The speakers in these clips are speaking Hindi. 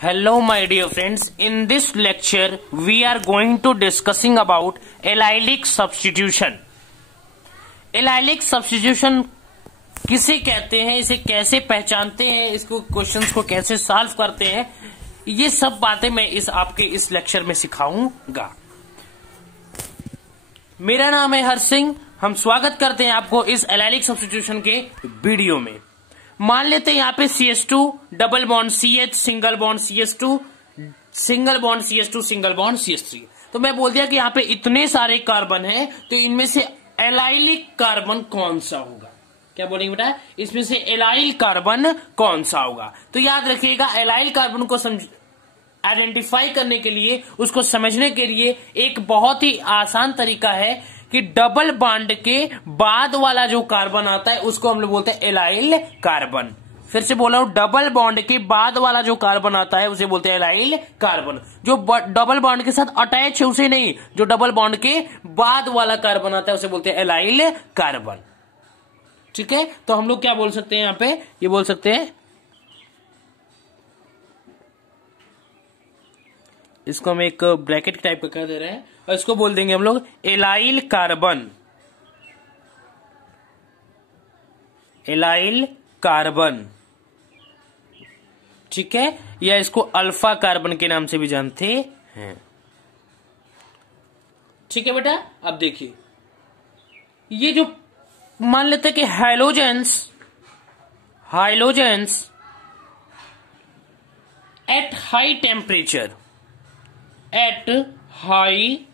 Hello my dear friends, in this lecture we are going to discussing about allylic substitution. Allylic substitution किसे कहते हैं, इसे कैसे पहचानते हैं, इसको क्वेश्चंस को कैसे सॉल्व करते हैं, ये सब बातें मैं आपके इस लेक्चर में सिखाऊंगा। मेरा नाम है हर्ष सिंह। हम स्वागत करते हैं आपको इस allylic substitution के वीडियो में। मान लेते हैं यहाँ पे CH2 double bond CH single bond CH2 single bond CH2 single bond CH3। तो मैं बोल दिया कि यहाँ पे इतने सारे कार्बन हैं, तो इनमें से एलाइलिक कार्बन कौन सा होगा। क्या बोलेंगे बेटा, इसमें से एलाइल कार्बन कौन सा होगा। तो याद रखिएगा, एलाइल कार्बन को आइडेंटिफाई करने के लिए, उसको समझने के लिए एक बहुत ही आसान तरीका है कि डबल बॉन्ड के बाद वाला जो कार्बन आता है उसको हम लोग बोलते हैं एलाइल कार्बन। फिर से बोल रहा हूं, डबल बॉन्ड के बाद वाला जो कार्बन आता है उसे बोलते हैं एलाइल कार्बन। जो डबल बॉन्ड के साथ अटैच है उसे नहीं, जो डबल बॉन्ड के बाद वाला कार्बन आता है उसे बोलते हैं एलाइल कार्बन। ठीक है, तो हम लोग क्या बोल सकते हैं यहाँ पे, ये बोल सकते हैं, इसको हम एक ब्रैकेट टाइप का कर दे रहे हैं और इसको बोल देंगे हम लोग एलाइल कार्बन। एलाइल कार्बन, ठीक है, या इसको अल्फा कार्बन के नाम से भी जानते हैं। ठीक है बेटा, अब देखिए, ये जो मान लेते हैं कि halogens at high temperature, at high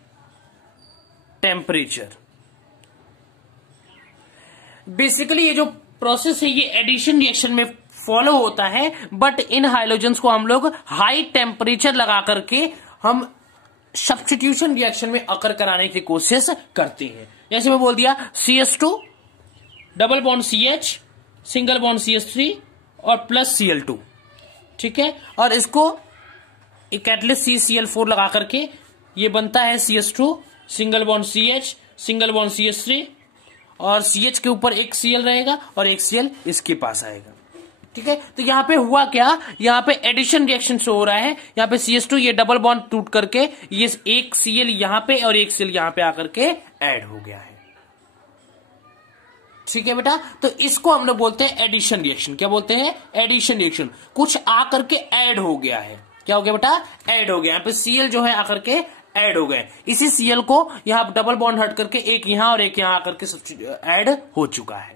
temperature, basically ये जो प्रोसेस है ये एडिशन रिएक्शन में फॉलो होता है, बट इन हाइलोजेंस को हम लोग हाई टेम्परेचर लगा करके हम सब्स्टिट्यूशन रिएक्शन में अकर कराने की कोशिश करते हैं। जैसे मैं बोल दिया CH2 double bond CH single bond CH3 और प्लस Cl2, ठीक है, और इसको कैटलिस्ट CCl4 लगा करके ये बनता है CH2 single bond CH single bond CH3, और CH के ऊपर एक Cl रहेगा और एक Cl इसके पास आएगा। ठीक है, तो यहां पे हुआ क्या, यहां पे एडिशन रिएक्शन शो हो रहा है। यहां पे CH2 ये डबल बॉन्ड टूट करके ये एक Cl यहां पे और एक Cl यहां पे आकर के ऐड हो गया है। ठीक है बेटा, तो इसको हम लोग बोलते हैं एडिशन रिएक्शन। क्या बोलते हैं, एडिशन रिएक्शन। कुछ आकर के ऐड हो गया है। क्या हो गया बेटा, ऐड हो गया। यहाँ पे Cl जो है आकर के ऐड हो गए। इसी Cl को यहाँ डबल बॉन्ड हट करके एक यहाँ और एक यहाँ आकर के ऐड हो चुका है।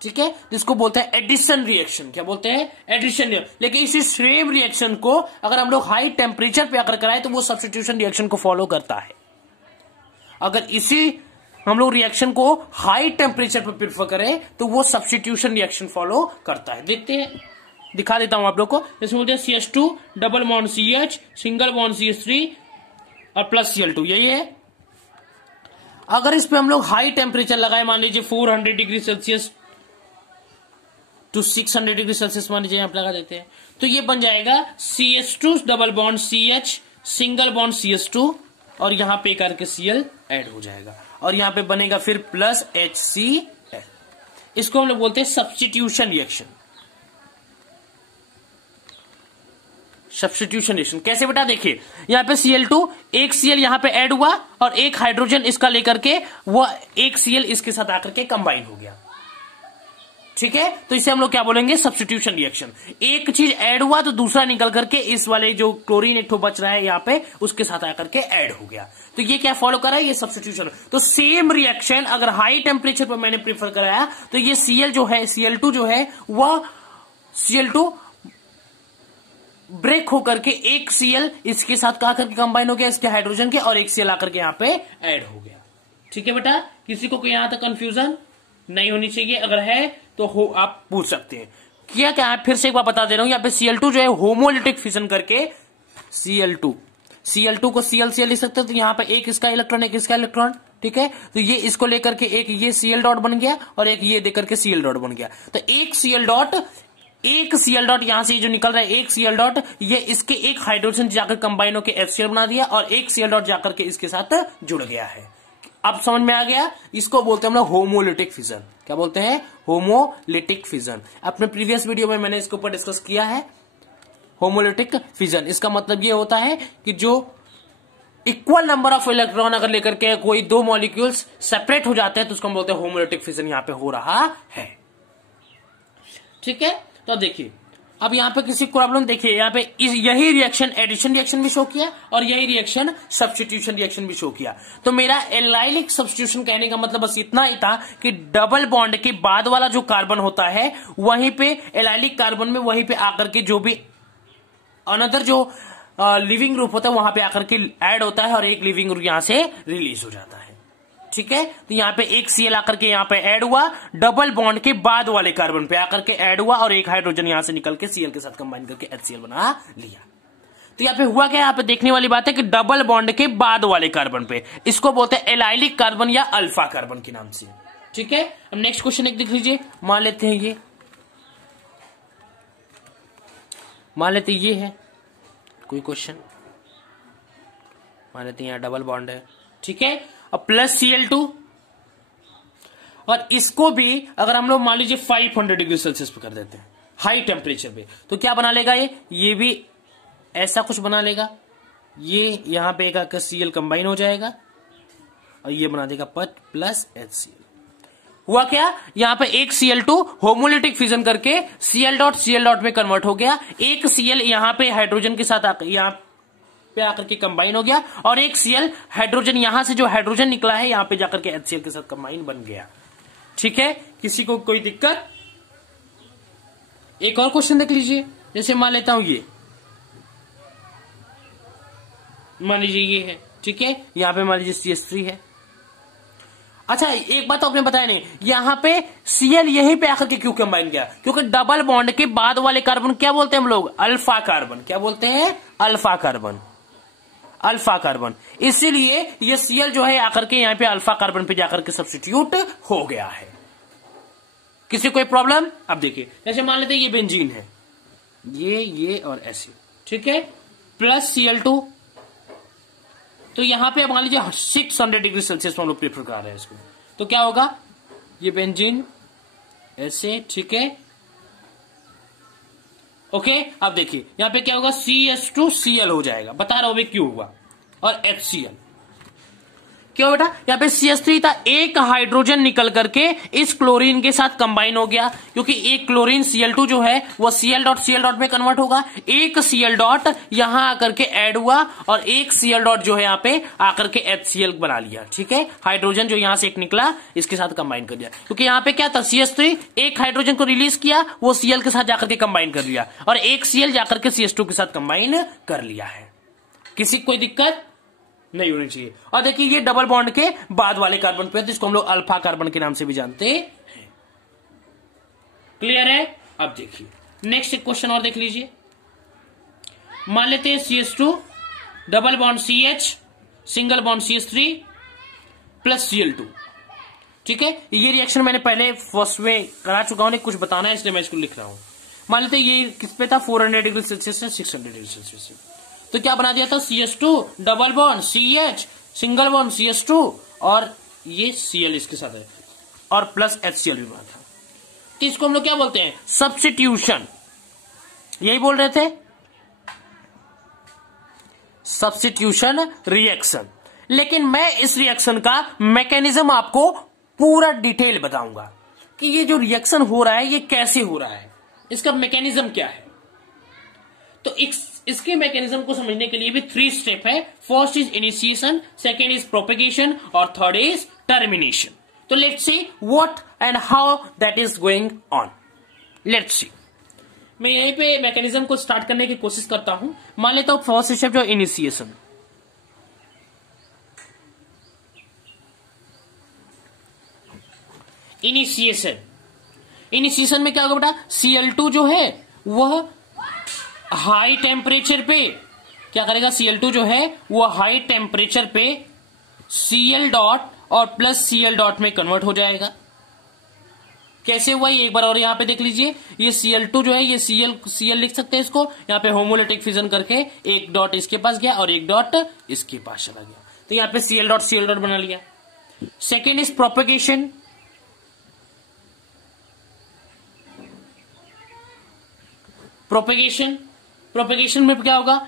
ठीक है, जिसको बोलते हैं एडिशन रिएक्शन। क्या बोलते हैं, एडिशन रिएक्शन। लेकिन इसी सेम रिएक्शन को अगर हम लोग हाई टेम्परेचर पे आकर कराए तो वो सब्स्टिट्यूशन रिएक्शन को फॉलो करता है। अगर इसी हम लोग रिएक्शन को हाई टेम्परेचर पर प्रेफर करें तो वो सब्स्टिट्यूशन रिएक्शन फॉलो करता है। देखते हैं, दिखा देता हूं आप लोग को। जैसे बोलते हैं CH2 double bond CH single bond CH3 और प्लस Cl2, यही है। अगर इस पे हम लोग हाई टेम्परेचर लगाए, मान लीजिए 400 degree Celsius to 600 degree Celsius मान लीजिए, यहां पर लगा देते हैं, तो ये बन जाएगा CH2 double bond CH single bond CH2 और यहां पे करके Cl ऐड हो जाएगा और यहां पे बनेगा फिर प्लस HCl। इसको हम लोग बोलते हैं सब्स्टिट्यूशन रिएक्शन। सब्स्टिट्यूशन रिएक्शन कैसे बेटा, देखिए यहाँ पे Cl2 एक Cl यहाँ पे ऐड हुआ और एक हाइड्रोजन इसका लेकर के वो एक Cl इसके साथ आकर के कंबाइन हो गया। ठीक है, तो इसे हम लोग क्या बोलेंगे, सब्स्टिट्यूशन रिएक्शन। एक चीज ऐड हुआ तो दूसरा निकल करके इस वाले जो क्लोरीन एक ठो बच रहा है यहाँ पे उसके साथ आकर के ऐड हो गया। तो ये क्या फॉलो कर रहा है, ये सब्स्टिट्यूशन। तो सेम रिएक्शन अगर हाई टेम्परेचर पर मैंने प्रेफर कराया तो ये Cl जो है, Cl2 जो है वह Cl2 ब्रेक होकर के एक Cl इसके साथ आकर के कंबाइन हो गया, इसके हाइड्रोजन के, और एक Cl आकर के यहाँ पे ऐड हो गया। ठीक है बेटा, किसी को यहां तक कंफ्यूजन नहीं होनी चाहिए। अगर है तो आप पूछ सकते हैं। क्या है, फिर से एक बार बता दे रहा हूं। यहाँ पे Cl2 जो है होमोलिटिक फिशन करके Cl2 को Cl लिख सकते हैं, तो यहाँ पे एक इसका इलेक्ट्रॉन एक इसका इलेक्ट्रॉन। ठीक है, तो ये इसको लेकर के एक ये Cl डॉट बन गया और एक ये देकर के Cl डॉट बन गया। तो एक Cl डॉट यहां से जो निकल रहा है, एक Cl डॉट ये इसके एक हाइड्रोजन जाकर कंबाइन होकर HCl बना दिया और एक Cl डॉट जाकर के इसके साथ जुड़ गया है। अब समझ में आ गया, इसको बोलते हैं हम लोग होमोलिटिक फिजन। क्या बोलते हैं, होमोलिटिक फिजन। अपने प्रीवियस वीडियो में मैंने इसके ऊपर डिस्कस किया है। Homolytic fission. इसका मतलब ये होता है कि जो इक्वल नंबर ऑफ इलेक्ट्रॉन अगर लेकर के कोई दो मॉलिक्यूल्स सेपरेट हो जाते हैं तो उसको हम बोलते हैं होमोलिटिक फिजन यहां पे हो रहा है। ठीक है, तो देखिए अब यहां पे किसी प्रॉब्लम, देखिए यहां पे यही रिएक्शन एडिशन रिएक्शन भी शो किया और यही रिएक्शन सब्स्टिट्यूशन रिएक्शन भी शो किया। तो मेरा एलाइलिक सब्स्टिट्यूशन कहने का मतलब बस इतना ही था कि डबल बॉन्ड के बाद वाला जो कार्बन होता है वहीं पे एलाइलिक कार्बन में वहीं पे आकर के जो भी अनदर जो लिविंग ग्रुप होता है वहां पे आकर के ऐड होता है और एक लिविंग ग्रुप यहां से रिलीज हो जाता है। ठीक है, तो यहां पे एक Cl आकर के यहां पे ऐड हुआ, डबल बॉन्ड के बाद वाले कार्बन पे आकर के ऐड हुआ और एक हाइड्रोजन यहां से निकल के Cl के साथ कंबाइन करके HCl बना लिया। तो यहां पे हुआ क्या, यहां पे देखने वाली बात है कि डबल बॉन्ड के बाद वाले कार्बन पे, इसको बोलते हैं एलाइलिक कार्बन या अल्फा कार्बन के नाम से। ठीक है, अब नेक्स्ट क्वेश्चन एक देख लीजिए, मान लेते हैं ये है कोई क्वेश्चन, मान लेते हैं यहां डबल बॉन्ड है। ठीक है, अब प्लस Cl2 और इसको भी अगर हम लोग मान लीजिए 500 डिग्री सेल्सियस पे कर देते हैं हाई टेम्परेचर पे, तो क्या बना लेगा ये भी ऐसा कुछ बना लेगा। ये यहां पे एक आकर Cl कंबाइन हो जाएगा और ये बना देगा प्लस HCl। हुआ क्या, यहां पे एक Cl2 होमोलिटिक फिजन करके Cl में कन्वर्ट हो गया, एक Cl यहां पे हाइड्रोजन के साथ यहां पे आकर के कंबाइन हो गया और एक Cl हाइड्रोजन यहां से जो हाइड्रोजन निकला है यहां पे जाकर के HCl के साथ कंबाइन बन गया। ठीक है, किसी को कोई दिक्कत? एक और क्वेश्चन देख लीजिए, जैसे मान लेता हूं ये, मान लीजिए ये है। ठीक है, यहां पे मान लीजिए CH3 है। अच्छा, एक बात तो आपने बताया नहीं, यहां पे Cl यहीं पे आकर के क्यों कंबाइन किया, क्योंकि डबल बॉन्ड के बाद वाले कार्बन क्या बोलते हैं हम लोग, अल्फा कार्बन। क्या बोलते हैं, अल्फा कार्बन, अल्फा कार्बन। इसीलिए ये Cl जो है आकर के यहां पे अल्फा कार्बन पे जाकर के सब्स्टिट्यूट हो गया है। किसी कोई प्रॉब्लम? अब देखिए, जैसे मान लेते हैं ये बेंजीन है, ये और ऐसे। ठीक है, प्लस Cl2, तो यहां पे अब मान लीजिए 600 डिग्री सेल्सियस में हम लोग प्रेफर कर रहे हैं इसको, तो क्या होगा, ये बेंजीन ऐसे। ठीक है, ओके, अब देखिए यहां पे क्या होगा, CH2Cl हो जाएगा, बता रहा हूं क्यों हुआ, और HCl। क्यों बेटा, यहां पे CH3 था, एक हाइड्रोजन निकल करके इस क्लोरीन के साथ कंबाइन हो गया, क्योंकि एक क्लोरीन Cl2 जो है वो Cl में कन्वर्ट होगा, एक Cl यहां आकर के ऐड हुआ और एक Cl जो है यहां पे आकर के HCl बना लिया। ठीक है, हाइड्रोजन जो यहां से एक निकला इसके साथ कंबाइन कर दिया, क्योंकि यहां पे क्या था, CH3 एक हाइड्रोजन को रिलीज किया, वो Cl के साथ जाकर के कंबाइन कर लिया और एक Cl जाकर के CH2 के साथ कंबाइन कर लिया है। किसी कोई दिक्कत नहीं होनी चाहिए। और देखिए ये डबल बॉन्ड के बाद वाले कार्बन पे, जिसको हम लोग अल्फा कार्बन के नाम से भी जानते हैं। क्लियर है? अब देखिए नेक्स्ट एक क्वेश्चन और देख लीजिए, मान लेते हैं CH2 double bond CH single bond CH3 plus Cl2। ठीक है, ये रिएक्शन मैंने पहले फर्स्ट में करा चुका हूं, कुछ बताना है इसलिए मैं इसको लिख रहा हूं। मान लेते हैं ये किस पे था, 400 डिग्री सेल्सियस से 600 डिग्री सेल्सियस से, तो क्या बना दिया था, CH2 double bond CH single bond CH2 और ये Cl इसके साथ है और प्लस HCl भी बना था। तो इसको हम लोग क्या बोलते हैं, सब्स्टिट्यूशन। यही बोल रहे थे, सब्स्टिट्यूशन रिएक्शन। लेकिन मैं इस रिएक्शन का मैकेनिज्म आपको पूरा डिटेल बताऊंगा कि ये जो रिएक्शन हो रहा है ये कैसे हो रहा है, इसका मैकेनिज्म क्या है। तो इसके मैकेनिज्म को समझने के लिए भी 3 स्टेप है। First is initiation, second is propagation और थर्ड इज टर्मिनेशन। तो let's see what and how that is going on. Let's see, मैं यहीं पे मैकेनिज्म को स्टार्ट करने की कोशिश करता हूं। मान लेता हूं फर्स्ट स्टेप जो इनिशिएशन, इनिशिएशन में क्या होगा बेटा, Cl2 जो है वह हाई टेम्परेचर पे क्या करेगा, Cl2 जो है वो हाई टेम्परेचर पे Cl डॉट और प्लस Cl डॉट में कन्वर्ट हो जाएगा। कैसे हुआ ये एक बार और यहां पे देख लीजिए, ये Cl2 जो है ये Cl लिख सकते हैं इसको, यहां पे होमोलिटिक फिजन करके एक डॉट इसके पास गया और एक डॉट इसके पास चला गया, तो यहां पे Cl डॉट बना लिया। सेकेंड इज प्रोपेगेशन, प्रोपेगेशन में क्या होगा,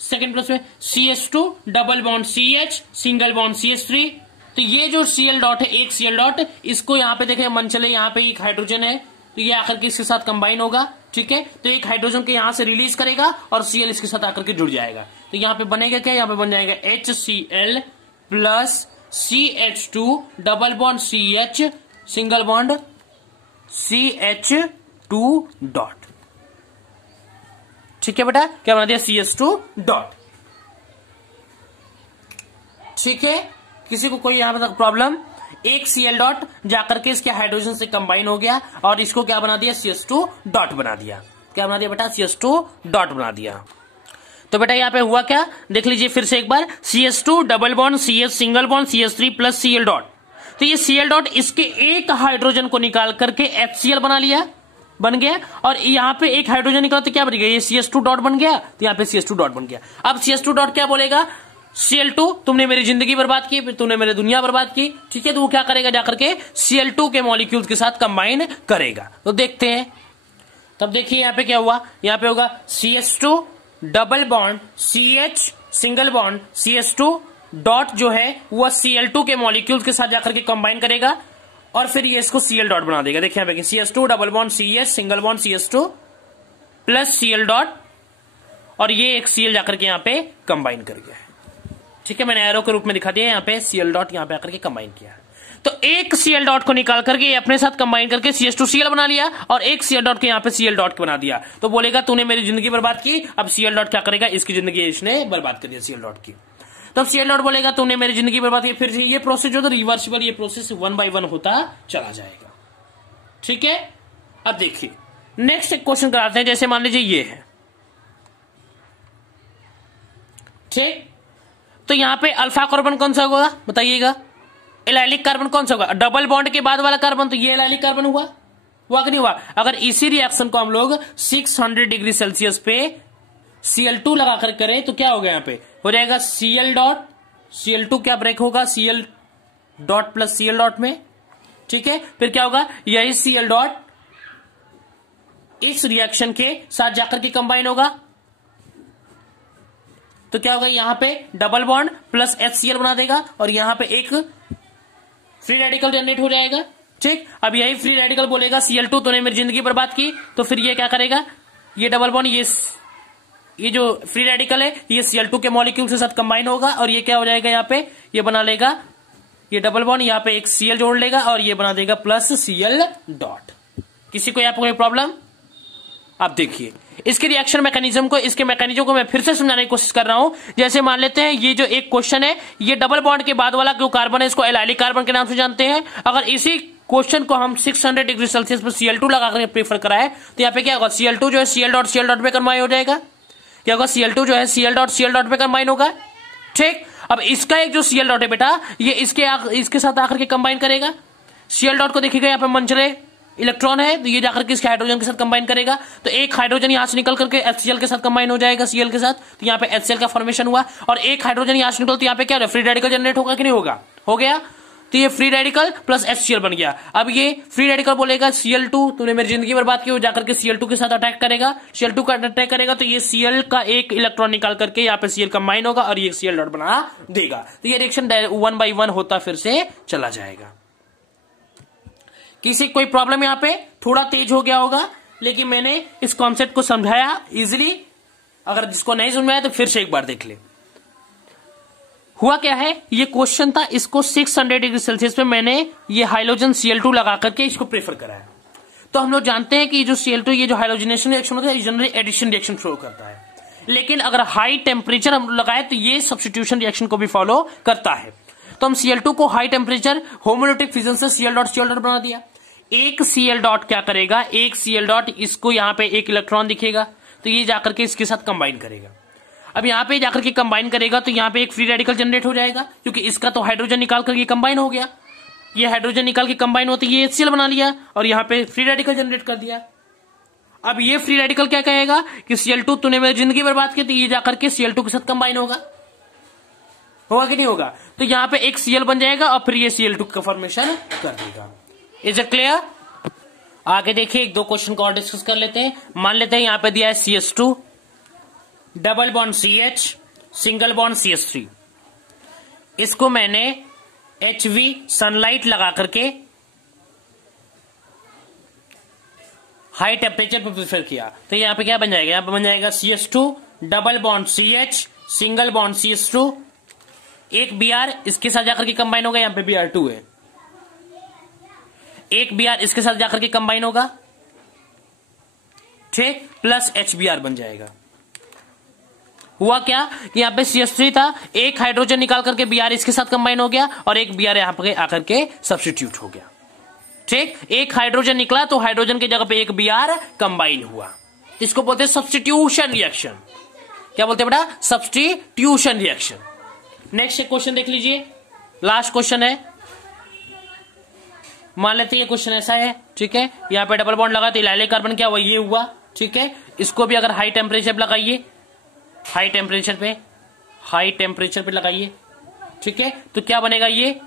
सेकेंड प्लस में CH2 double bond CH single bond CH3। तो ये जो Cl डॉट है, एक Cl डॉट, इसको यहाँ पे देखें मन चले, यहाँ पे एक हाइड्रोजन है तो ये आकर के इसके साथ कंबाइन होगा, ठीक है। तो एक हाइड्रोजन के यहां से रिलीज करेगा और Cl इसके साथ आकर के जुड़ जाएगा। तो यहाँ पे बनेगा क्या, यहाँ पे बन जाएगा HCl plus CH2 double bond CH single bond CH2 dot. ठीक है बेटा, क्या बना दिया, CH2 डॉट। ठीक है, किसी को कोई यहां पर प्रॉब्लम, एक Cl डॉट जाकर के इसके हाइड्रोजन से कंबाइन हो गया और इसको क्या बना दिया, CH2 डॉट बना दिया। क्या बना दिया बेटा, CH2 डॉट बना दिया। तो बेटा यहाँ पे हुआ क्या, देख लीजिए फिर से एक बार, CH2 double bond CH single bond CH3 plus Cl dot. तो ये Cl डॉट इसके एक हाइड्रोजन को निकाल करके HCl बना लिया, बन गया। और यहाँ पे एक हाइड्रोजन निकाला तो क्या बन गया, ये CH2 डॉट बन गया। तो यहाँ पे CH2 डॉट बन गया। अब CH2 डॉट क्या बोलेगा, Cl2 तुमने मेरी जिंदगी बर्बाद की, तुमने मेरी दुनिया बर्बाद की, ठीक है। तो वो क्या करेगा, जाकर के Cl2 के मॉलिक्यूल्स के साथ कंबाइन करेगा। तो देखते हैं, तब देखिए यहाँ पे क्या हुआ, यहाँ पे होगा CH2 double bond CH single bond CH2 dot जो है वो Cl2 के मॉलिक्यूल्स के साथ जाकर के कंबाइन करेगा और फिर ये इसको Cl डॉट बना देगा। देखिए यहाँ पे CH2 double bond CH single bond CH2 plus Cl dot, और ये एक Cl जाकर के यहाँ पे कंबाइन कर गया है, ठीक है। मैंने एरो के रूप में दिखा दिया, यहाँ पे Cl डॉट यहाँ पे आकर के कंबाइन किया है। तो एक Cl डॉट को निकाल करके अपने साथ कंबाइन करके CH2Cl बना लिया और एक Cl डॉट को यहाँ पे Cl डॉट बना दिया। तो बोलेगा तूने मेरी जिंदगी बर्बाद की, अब Cl डॉट क्या करेगा, इसकी जिंदगी इसने बर्बाद कर दिया Cl डॉट की। तो अब Cl डॉट बोलेगा तूने मेरी जिंदगी बर्बाद की, फिर ये प्रोसेस जो रिवर्सिबल, ये प्रोसेस 1 by 1 होता चला जाएगा, ठीक है। अब देखिए नेक्स्ट एक क्वेश्चन कराते हैं, जैसे मान लीजिए ये है, ठीक। तो यहां पे अल्फा कार्बन कौन सा होगा बताइएगा, एलाइलिक कार्बन कौन सा होगा, डबल बॉन्ड के बाद वाला कार्बन, तो ये एलाइलिक कार्बन हुआ कि नहीं हुआ। अगर इसी रिएक्शन को हम लोग 600 डिग्री सेल्सियस पे Cl2 लगाकर करें तो क्या होगा, यहां पे हो जाएगा Cl डॉट, Cl2 क्या ब्रेक होगा Cl dot plus Cl dot में, ठीक है। फिर क्या होगा, यही Cl डॉट इस रिएक्शन के साथ जाकर के कंबाइन होगा, तो क्या होगा, यहां पे डबल बॉन्ड प्लस HCl बना देगा और यहां पे एक फ्री रेडिकल जनरेट हो जाएगा, ठीक। अब यही फ्री रेडिकल बोलेगा Cl2 तूने मेरी जिंदगी बर्बाद की, तो फिर ये क्या करेगा, ये डबल बॉन्ड ये जो फ्री रेडिकल है ये Cl2 के मॉलिक्यूल के साथ कंबाइन होगा और ये क्या हो जाएगा, यहाँ पे ये बना लेगा, ये डबल बॉन्ड यहाँ पे एक Cl जोड़ लेगा और ये बना देगा प्लस Cl डॉट। किसी को यहाँ पे कोई प्रॉब्लम। अब देखिए इसके रिएक्शन मैकेनिज्म को, इसके मैकेनिज्म को मैं फिर से समझाने की कोशिश कर रहा हूं। जैसे मान लेते हैं ये जो एक क्वेश्चन है, ये डबल बॉन्ड के बाद वाला जो कार्बन है इसको एलाइलिक कार्बन के नाम से जानते हैं। अगर इसी क्वेश्चन को हम 600 डिग्री सेल्सियस पर Cl2 लगाकर प्रेफर कराए तो यहाँ पे क्या होगा, Cl2 जो है Cl डॉट पे कंबाइन हो जाएगा। क्या होगा, Cl2 जो है Cl डॉट पे कंबाइन होगा, ठीक। अब इसका एक जो Cl डॉट है बेटा, ये इसके साथ आकर के कंबाइन करेगा। Cl डॉट को देखिएगा यहाँ पे मंचले इलेक्ट्रॉन है, तो ये जाकर के इसके हाइड्रोजन के साथ कंबाइन करेगा, तो एक हाइड्रोजन यहां से निकल करके HCl के साथ कंबाइन हो जाएगा Cl के साथ, तो यहाँ पे HCl का फॉर्मेशन हुआ और एक हाइड्रोजन यहां से निकल, तो यहाँ पे क्या फ्री रेडिकल जनरेट होगा कि नहीं होगा, हो गया। तो ये फ्री रेडिकल प्लस HCl बन गया। अब ये फ्री रेडिकल बोलेगा Cl2 तूने मेरी जिंदगी बर्बाद की, वो जाकर के Cl2 के साथ अटैक करेगा, Cl2 का अटैक करेगा तो ये Cl का एक इलेक्ट्रॉन निकाल करके यहाँ पे Cl कंबाइन होगा और ये Cl डॉट बना देगा। तो ये रिएक्शन 1 by 1 होता फिर से चला जाएगा। किसी कोई प्रॉब्लम यहाँ पे, थोड़ा तेज हो गया होगा लेकिन मैंने इस कॉन्सेप्ट को समझाया इजिली। अगर जिसको नहीं समझ में आया तो फिर से एक बार देख ले। हुआ क्या है, ये क्वेश्चन था, इसको 600 डिग्री सेल्सियस पे मैंने ये हाइड्रोजन Cl2 लगा करके इसको प्रेफर कराया। तो हम लोग जानते हैं कि जो Cl2 ये जो हाइड्रोजनेशन रिएक्शन होता है जनरली एडिशन रिएक्शन शो करता है, लेकिन अगर हाई टेम्परेचर हम लगाए तो ये सब्स्टिट्यूशन रिएक्शन को भी फॉलो करता है। तो हम Cl2 को हाई टेम्परेचर होमोलिटिक फिजन से Cl डॉट बना दिया। एक Cl डॉट क्या करेगा, एक Cl डॉट इसको यहाँ पे एक इलेक्ट्रॉन दिखेगा तो ये जाकर के इसके साथ कंबाइन करेगा। अब यहाँ पे जाकर के कंबाइन करेगा तो यहाँ पे एक फ्री रेडिकल जनरेट हो जाएगा, क्योंकि इसका तो हाइड्रोजन निकाल कर ये कंबाइन हो गया, ये हाइड्रोजन निकाल के कंबाइन होते ये HCl बना लिया और यहाँ पे फ्री रेडिकल जनरेट कर दिया। अब ये फ्री रेडिकल क्या कहेगा कि Cl2 तूने मेरी जिंदगी बर्बाद की, तो ये जाकर के Cl2 के साथ कंबाइन होगा कि नहीं होगा, तो यहाँ पे एक Cl बन जाएगा और फिर ये Cl2 का फॉर्मेशन कर देगा। Is it clear. आगे देखिए एक दो क्वेश्चन को और डिस्कस कर लेते हैं। मान लेते हैं यहाँ पे दिया है CH2 double bond CH, single bond CH3। इसको मैंने HV सनलाइट लगा करके हाई टेम्परेचर पर प्रिफर किया, तो यहां पे क्या बन जाएगा, यहां पे बन जाएगा CH2 double bond CH, single bond CH2, एक Br इसके साथ जाकर के कंबाइन होगा, यहां पे Br2 है, एक Br इसके साथ जाकर के कंबाइन होगा, ठीक, प्लस HBr बन जाएगा। हुआ क्या कि यहां पे CH3 था, एक हाइड्रोजन निकाल करके Br इसके साथ कंबाइन हो गया और एक Br यहां पे आकर के सब्स्टिट्यूट हो गया, ठीक, एक हाइड्रोजन निकला तो हाइड्रोजन की जगह पे एक Br कंबाइन हुआ, इसको बोलते हैं सब्स्टिट्यूशन रिएक्शन। क्या बोलते हैं बेटा, सब्स्टिट्यूशन रिएक्शन। नेक्स्ट क्वेश्चन देख लीजिए, लास्ट क्वेश्चन है, मान लेते हैं ये क्वेश्चन ऐसा है, ठीक है, यहां पे डबल बॉन्ड लगा तो इलाइलिक कार्बन क्या हुआ, ये हुआ, ठीक है, इसको भी अगर हाई टेम्परेचर पे लगाइए, हाई टेम्परेचर पे लगाइए, ठीक है, तो क्या बनेगा, ये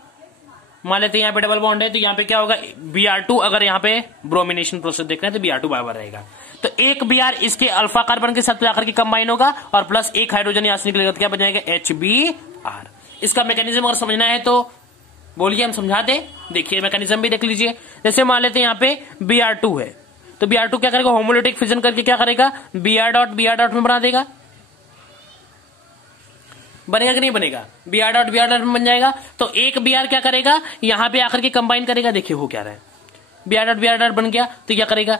मान लेते हैं यहां पे डबल बॉन्ड है तो यहां पे क्या होगा, Br2, अगर यहां पे ब्रोमिनेशन प्रोसेस देख रहे हैं तो Br2 बराबर रहेगा, तो एक Br इसके अल्फा कार्बन के साथ जाकर के कंबाइन होगा और प्लस एक हाइड्रोजन यहां से निकलेगा तो क्या बन जाएगा, HBr। इसका मैकेनिज्म अगर समझना है तो बोलिए, हम समझा दें, देखिए मैकेनिज्म भी देख लीजिए। जैसे मान लेते हैं यहां पे Br2 है तो Br2 क्या करेगा, होमोलिटिक फिजन करके क्या करेगा, Br डॉट में बना देगा, बनेगा कि नहीं बनेगा, Br डॉट में बन जाएगा। तो एक Br क्या करेगा, यहां पे आकर के कंबाइन करेगा, देखिए हो क्या रहा है, Br डॉट बन गया तो क्या करेगा,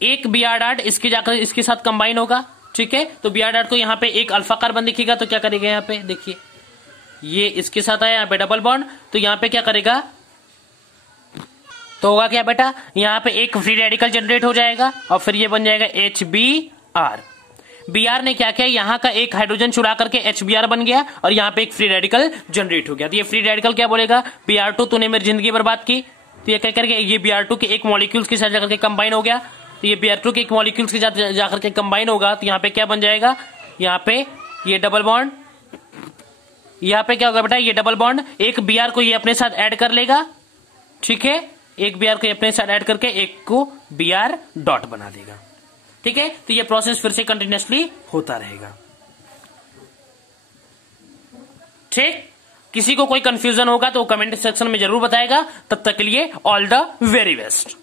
एक Br डॉट इसके जाकर इसके साथ कंबाइन होगा, ठीक है, तो Br डॉट को यहां पे एक अल्फा कार्बन दिखेगा तो क्या करेगा, यहां पे देखिए ये इसके साथ आया, यहां पे डबल बॉन्ड, तो यहां पे क्या करेगा, तो होगा क्या बेटा, यहां पे एक फ्री रेडिकल जनरेट हो जाएगा और फिर ये बन जाएगा HBr। Br ने क्या किया, यहां का एक हाइड्रोजन चुरा करके HBr बन गया और यहां पे एक फ्री रेडिकल जनरेट हो गया, तो ये फ्री रेडिकल क्या बोलेगा, Br2 तूने मेरी जिंदगी बर्बाद की, तो ये क्या करके ये Br2 के एक मॉलिक्यूल्स के साथ जाकर के कंबाइन हो गया, तो ये Br2 के एक मॉलिक्यूल्स के साथ जाकर के कंबाइन होगा तो यहां पे क्या बन जाएगा, यहाँ पे ये डबल बॉन्ड, यहां पे क्या होगा बेटा, ये डबल बॉन्ड एक Br को ये अपने साथ ऐड कर लेगा, ठीक है, एक Br को अपने साथ ऐड करके एक को Br डॉट बना देगा, ठीक है, तो ये प्रोसेस फिर से कंटिन्यूअसली होता रहेगा, ठीक। किसी को कोई कंफ्यूजन होगा तो कमेंट सेक्शन में जरूर बताएगा, तब तक के लिए ऑल द वेरी बेस्ट।